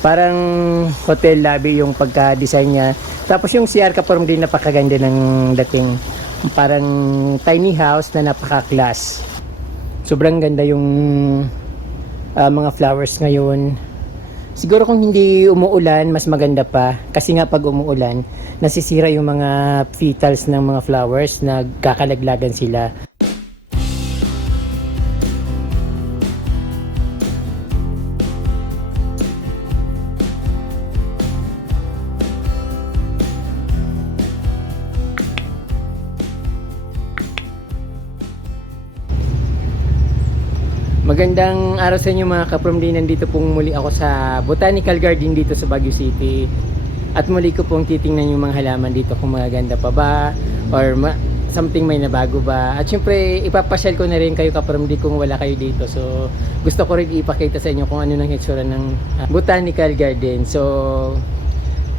Parang hotel lobby yung pagka-design niya. Tapos yung CR Kaporom din napakaganda ng dating. Parang tiny house na napaka-class. Sobrang ganda yung ah, mga flowers ngayon. Siguro kung hindi umuulan, mas maganda pa. Kasi nga pag umuulan, nasisira yung mga petals ng mga flowers, nagkakalaglagan sila. Magandang araw sa inyo mga din. Nandito pong muli ako sa Botanical Garden dito sa Baguio City. At muli ko pong titingnan yung mga halaman dito kung magaganda pa ba or ma- something may nabago ba. At syempre, ipapasyal ko na rin kayo kaprom di kung wala kayo dito. So, gusto ko rin ipakita sa inyo kung ano nang hitsura ng ah, Botanical Garden. So,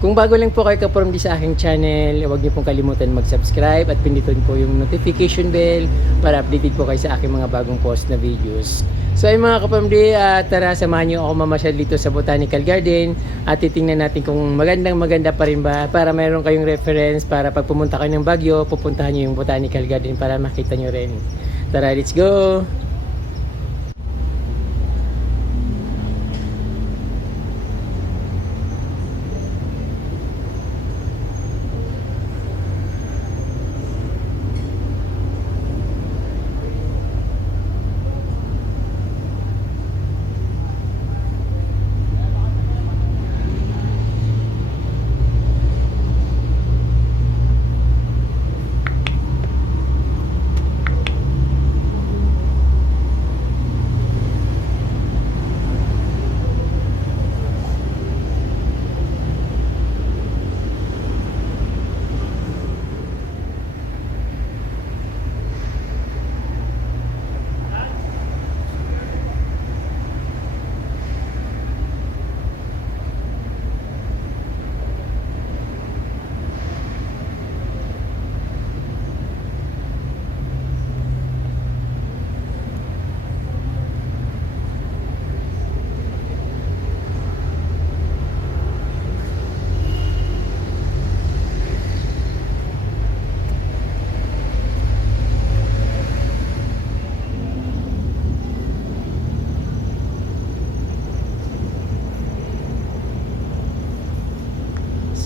kung bago lang po kayo ka-from sa aking channel, huwag niyo pong kalimutan mag-subscribe at pindutin po yung notification bell para updated po kayo sa aking mga bagong post na videos. So ay mga kapamdi, uh, tara samahan niyo ako mamasyal dito sa Botanical Garden at titingnan natin kung magandang maganda pa rin ba para mayroon kayong reference para pag pumunta kayo ng Baguio, pupuntahan niyo yung Botanical Garden para makita niyo rin. Tara, let's go!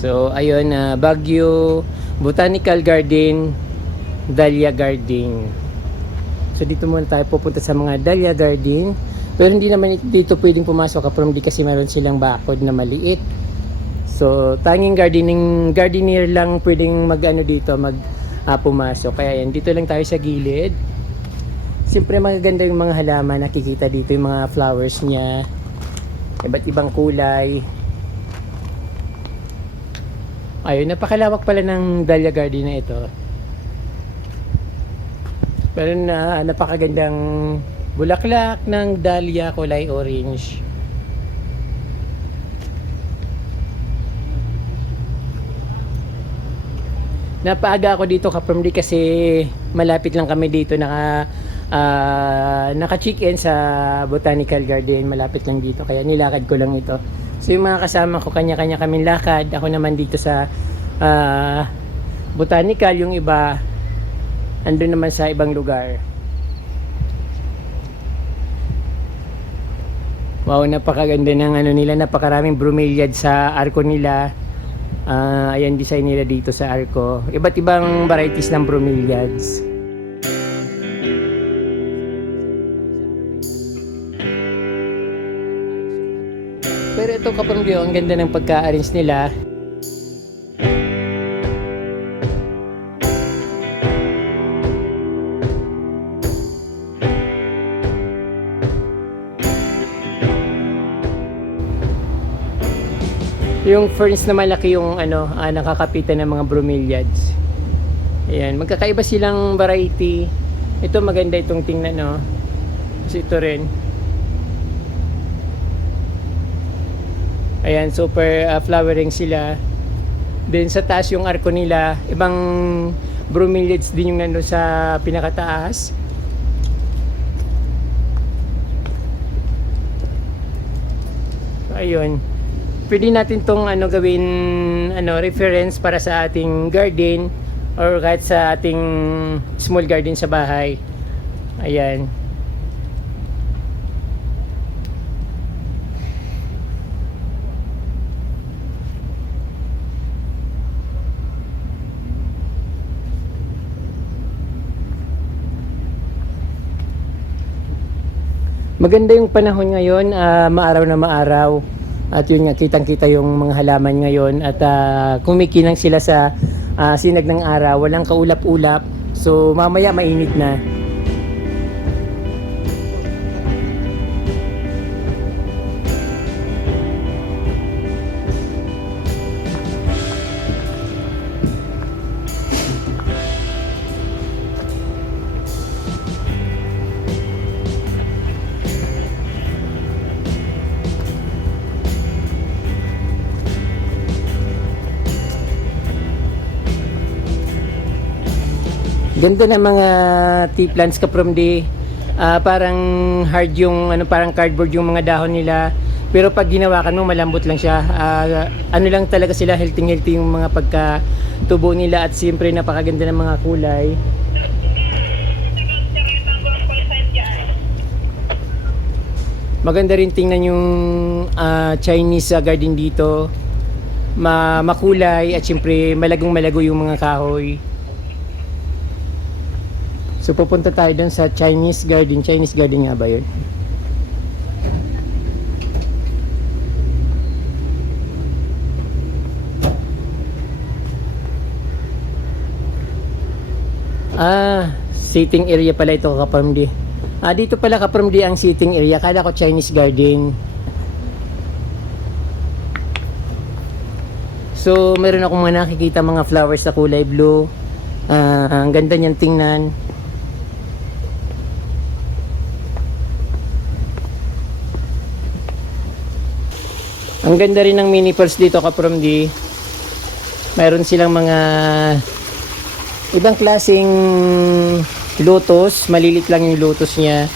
So, ayun, na Baguio Botanical Garden, Dahlia Garden. So, dito muna tayo pupunta sa mga Dahlia Garden. Pero hindi naman dito pwedeng pumasok ka from di kasi meron silang bakod na maliit. So, tanging gardening gardener lang pwedeng mag-ano dito, mag ah, pumasok. Kaya yan, dito lang tayo sa gilid. Siyempre magaganda yung mga halaman, nakikita dito yung mga flowers niya. Iba't ibang kulay. Ayun, napakalawak pala ng Dahlia Garden na ito. Pero na napakagandang bulaklak ng dahlia kulay orange. Napaaga ako dito kapamdi kasi malapit lang kami dito naka ah, naka-check-in sa Botanical Garden malapit lang dito kaya nilakad ko lang ito. So yung mga kasama ko kanya-kanya kaming lakad. Ako naman dito sa ah, Botanical yung iba andun naman sa ibang lugar. Wow, napakaganda ng ano nila, napakaraming bromeliad sa arko nila. Ah, ayan design nila dito sa arko. Iba't ibang varieties ng bromeliads. Ito kapamilyo, ang ganda ng pagka-arrange nila. Yung ferns na malaki yung ano, ah, nakakapitan ng mga bromeliads. Ayan, magkakaiba silang variety. Ito maganda itong tingnan, no. Kasi ito rin. Ayan, super ah, flowering sila. Then sa taas yung arko nila, ibang bromeliads din yung nandun sa pinakataas. Ayun. pwede natin tong ano gawin ano reference para sa ating garden or kahit sa ating small garden sa bahay. Ayan. Maganda yung panahon ngayon, ah, maaraw na maaraw. At yun nga, kitang-kita yung mga halaman ngayon. At ah, kumikinang sila sa ah, sinag ng araw. Walang kaulap-ulap. So mamaya mainit na. Ganda ng mga tea plants ka from the ah, parang hard yung ano parang cardboard yung mga dahon nila. Pero pag ginawakan mo malambot lang siya. Ah, ano lang talaga sila healthy healthy yung mga pagka tubo nila at siyempre napakaganda ng mga kulay. Maganda rin tingnan yung ah, Chinese ah, garden dito. Ma makulay at siyempre malagong malago yung mga kahoy. So pupunta tayo doon sa Chinese garden. Chinese garden nga ba yun? Ah, sitting area pala ito kapamdi. Ah, dito pala kapamdi ang sitting area. Kala ko Chinese garden. So, meron akong mga nakikita mga flowers sa kulay blue. Ah, ang ganda niyan tingnan. Ang ganda rin ng mini pearls dito ka from the mayroon silang mga ibang klasing lotus, malilit lang yung lotus niya.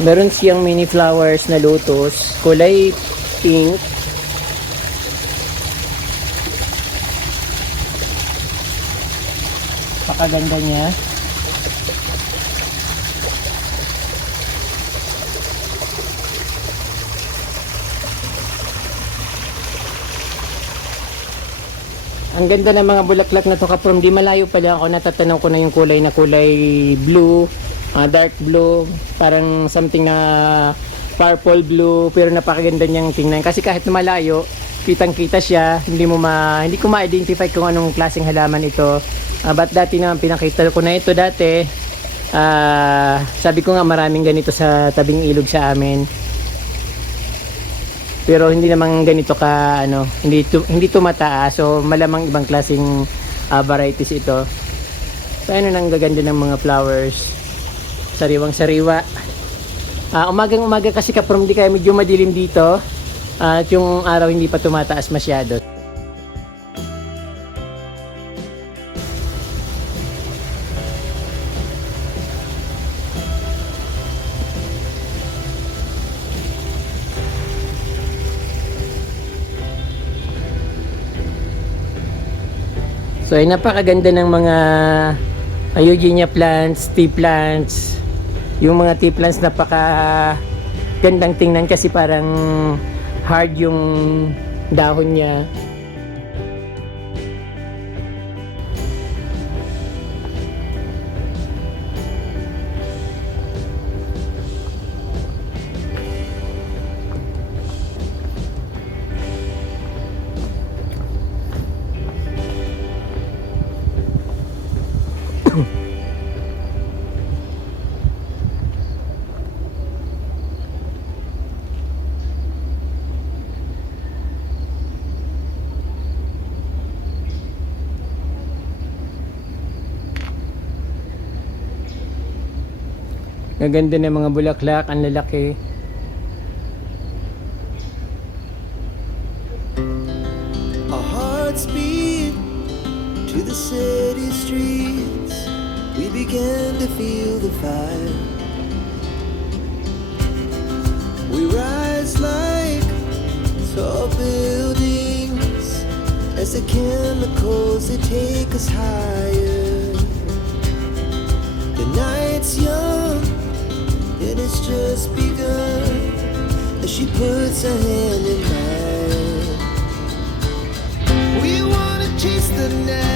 Meron siyang mini flowers na lotus, kulay pink. Pakaganda niya. Ang ganda ng mga bulaklak na to ka from di malayo pa lang ako natatanaw ko na yung kulay na kulay blue, ah, dark blue, parang something na purple blue pero napakaganda niyang tingnan. Kasi kahit malayo kitang kita siya hindi mo ma hindi ko ma-identify kung anong klaseng halaman ito. Ah, but dati naman pinakita ko na ito dati. Ah, sabi ko nga maraming ganito sa tabing ilog sa amin. Pero hindi naman ganito ka ano hindi tu, hindi tumataas. So malamang ibang klaseng ah, varieties ito. So ano nang gaganda ng mga flowers sariwang sariwa Ah, umagang umaga kasi ka from di kaya medyo madilim dito at yung araw hindi pa tumataas masyado So ay napakaganda ng mga Eugenia plants, tea plants. Yung mga tea plants napaka gandang tingnan kasi parang hard yung dahon niya. Gaganda ng mga bulaklak, ang lalaki. the night.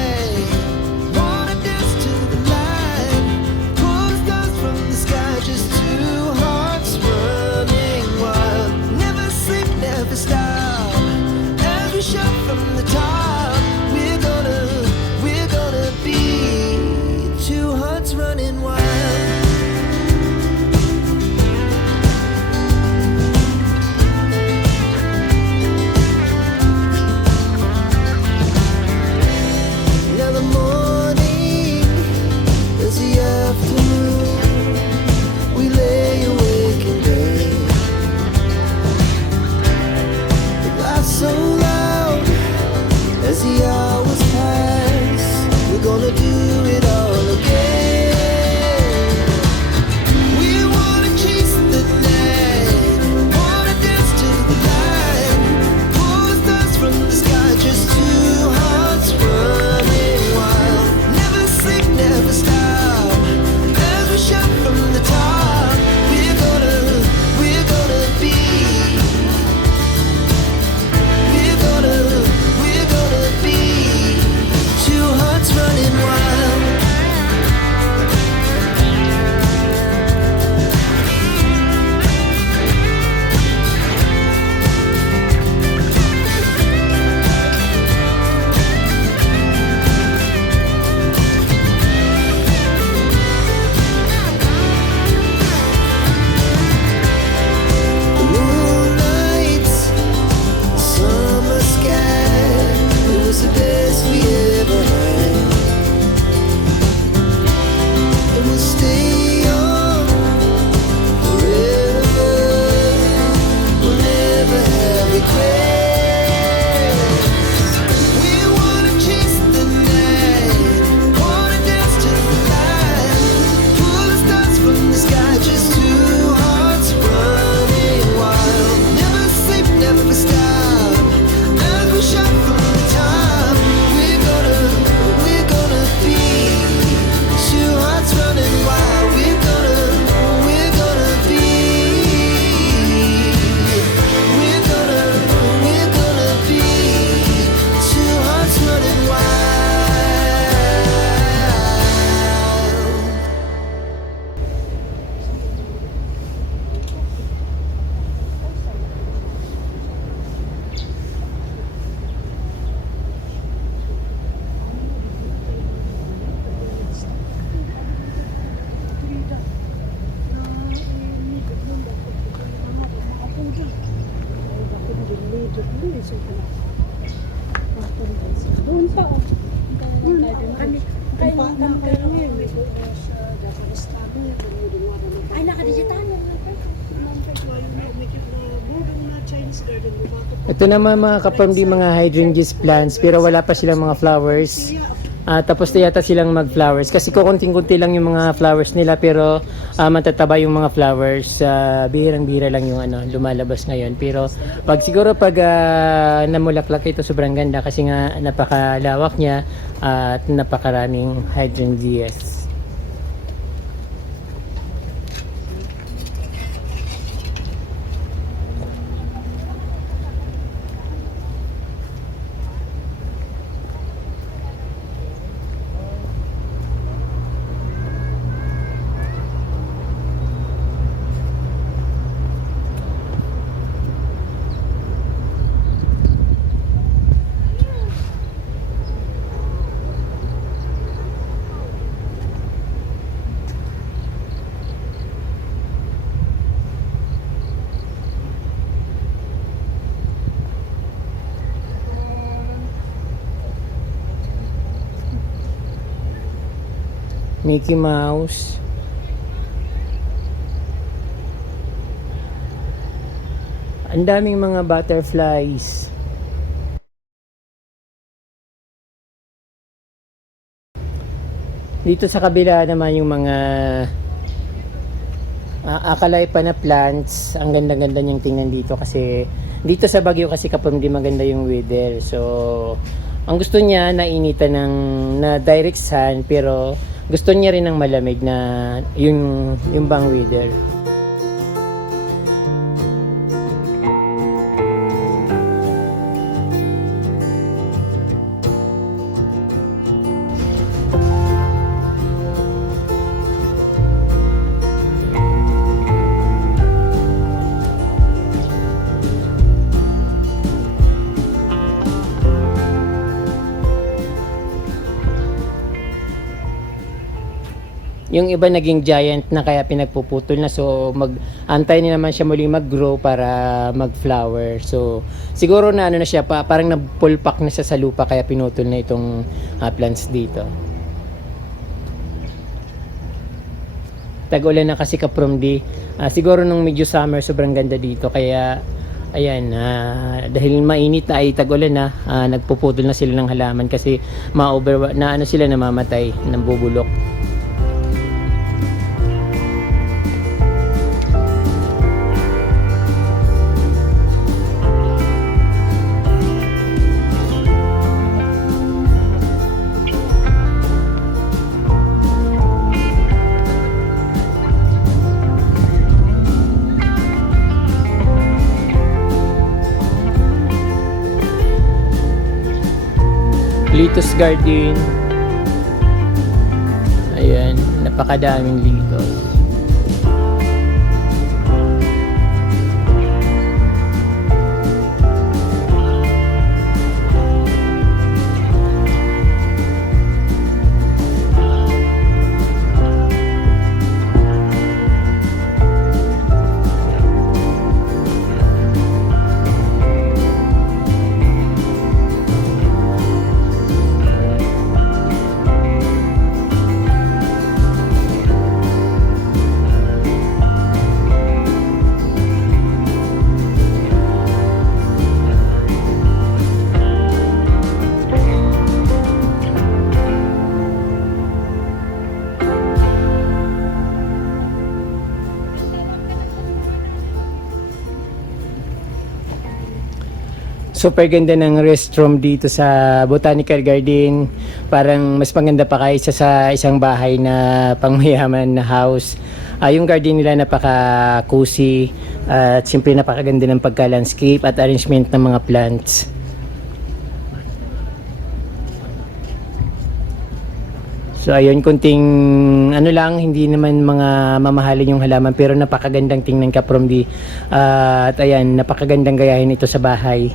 Ito naman mga kapamdi mga hydrangeas plants pero wala pa silang mga flowers. Uh, tapos na yata silang mag-flowers kasi kukunting-kunti lang yung mga flowers nila pero uh, matataba yung mga flowers. Uh, Bihirang-bihira lang yung ano, lumalabas ngayon. Pero pag siguro pag uh, namulaklak ito sobrang ganda kasi nga napakalawak niya uh, at napakaraming hydrangeas. Mickey Mouse. Ang daming mga butterflies. Dito sa kabila naman yung mga uh, akalay pa na plants. Ang ganda-ganda niyang tingnan dito kasi dito sa Baguio kasi kapag hindi maganda yung weather. So ang gusto niya na nainitan ng na direct sun pero gusto niya rin ng malamig na yung yung bang weather. Yung iba naging giant na kaya pinagpuputol na so mag-antay na naman siya muli mag-grow para mag-flower. So siguro na ano na siya pa, parang nagpulpak na siya sa lupa kaya pinutol na itong ah, plants dito. Tag-ulan na kasi ka from di. Ah, siguro nung medyo summer sobrang ganda dito kaya ayan ah, dahil mainit ay tag-ulan na ah, nagpuputol na sila ng halaman kasi ma-over na ano sila namamatay ng bubulok. Litos Garden. Ayan, napakadaming litos. Super ganda ng restroom dito sa Botanical Garden. Parang mas maganda pa kaysa sa isang bahay na pangmayaman na house. Ah, yung garden nila napaka cozy at siyempre napakaganda ng pagka-landscape at arrangement ng mga plants. So ayun, kunting ano lang, hindi naman mga mamahalin yung halaman pero napakagandang tingnan ka from the ah, at ayan, napakagandang gayahin ito sa bahay.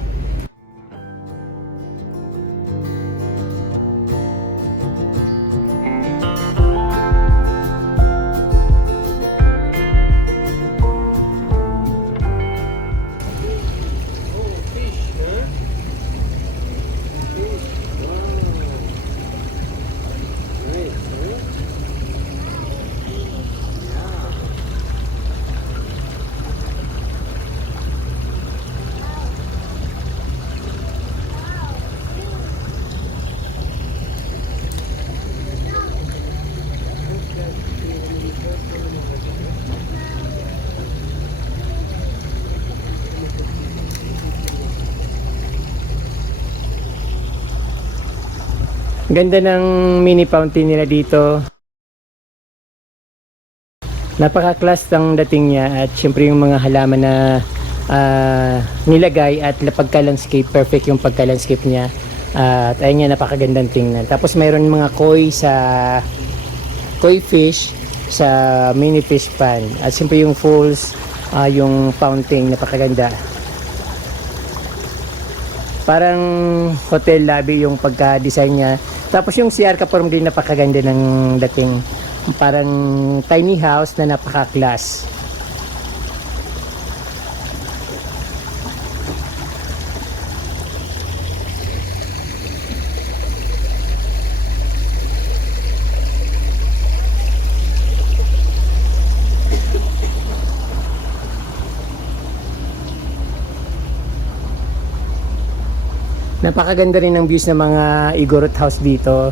Ganda ng mini fountain nila dito. Napaka-class ang dating niya at syempre yung mga halaman na ah, nilagay at pagka-landscape, perfect yung pagka-landscape niya. at ayun nga, napakagandang tingnan. Tapos mayroon mga koi sa koi fish sa mini fish pan. At syempre yung falls, ah, yung fountain, napakaganda. Parang hotel lobby yung pagka-design niya. Tapos yung CR Kaporum din napakaganda ng dating. Parang tiny house na napaka-class. Napakaganda rin ng views ng mga Igorot house dito.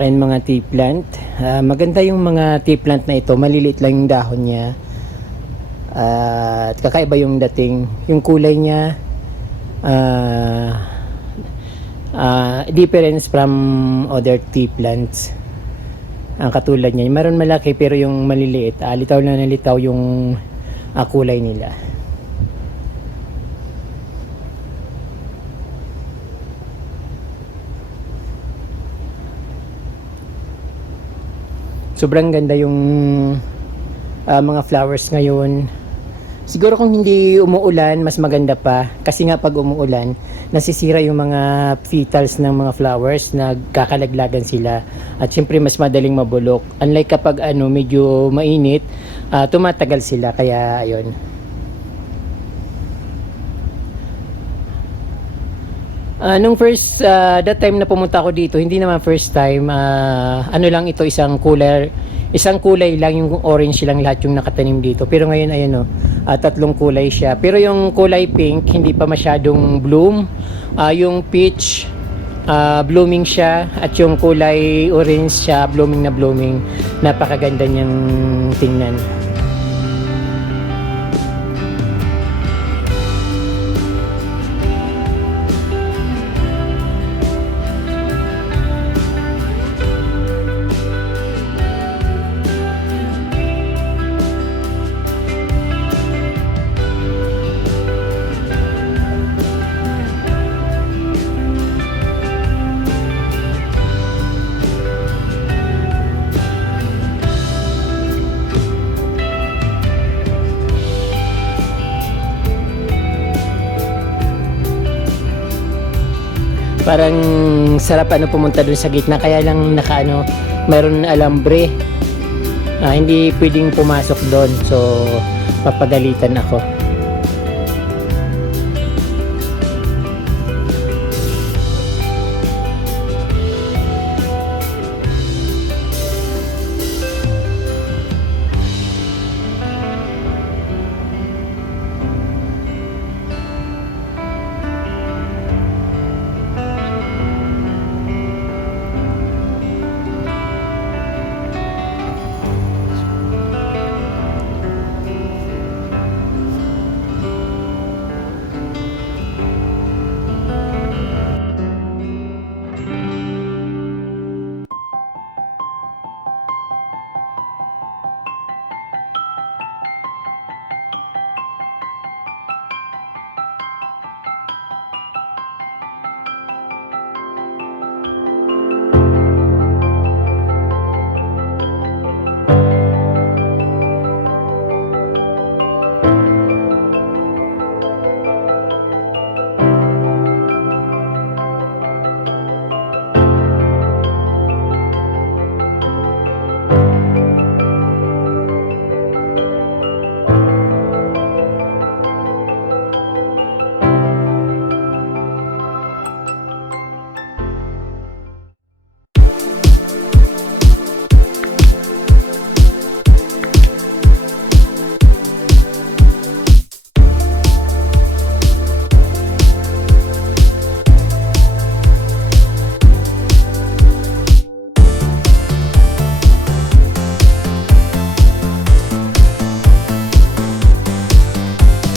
Ayan mga tea plant. Ah, maganda yung mga tea plant na ito. Maliliit lang yung dahon niya. Ah, at kakaiba yung dating. Yung kulay niya ah, ah, difference from other tea plants. Ang katulad niya. Meron malaki pero yung maliliit. Ah, litaw na nalitaw yung ah, kulay nila. Sobrang ganda yung ah, mga flowers ngayon. Siguro kung hindi umuulan, mas maganda pa. Kasi nga pag umuulan, nasisira yung mga petals ng mga flowers, nagkakalaglagan sila. At syempre mas madaling mabulok. Unlike kapag ano, medyo mainit, ah, tumatagal sila. Kaya ayun. Ah, nung first, ah, that time na pumunta ako dito, hindi naman first time, ah, ano lang ito, isang cooler, isang kulay lang, yung orange lang lahat yung nakatanim dito. Pero ngayon, ayan o, ah, tatlong kulay siya. Pero yung kulay pink, hindi pa masyadong bloom. Ah, yung peach, ah, blooming siya. At yung kulay orange siya, blooming na blooming. Napakaganda niyang tingnan. Parang sarap ano pumunta dun sa gitna kaya lang naka ano mayroon alambre. Ah, hindi pwedeng pumasok doon so papagalitan ako